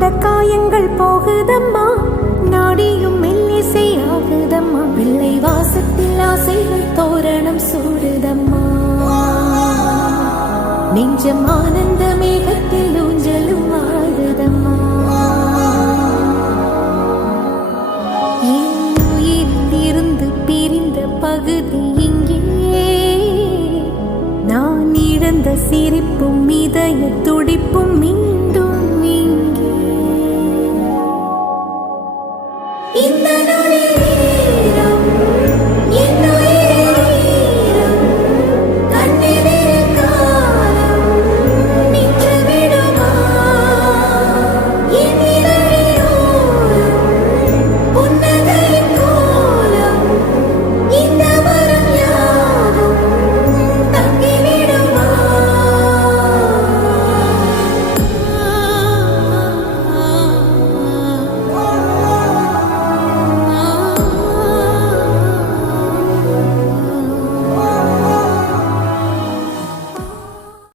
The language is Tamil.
கொண்ட காயங்கள் போகுதம்மா, நாடியும் மெல்லிசை ஆகுதம்மா, பிள்ளை வாசத்தில் ஆசைகள் தோரணம் சூடுதம்மா, நெஞ்சம் ஆனந்த மேகத்தில் ஊஞ்சலும் ஆடுதம்மா. என் உயிரிலிருந்து பிரிந்த பகுதி இங்கே, நான் இழந்த சிரிப்பும் இதய துடிப்பும்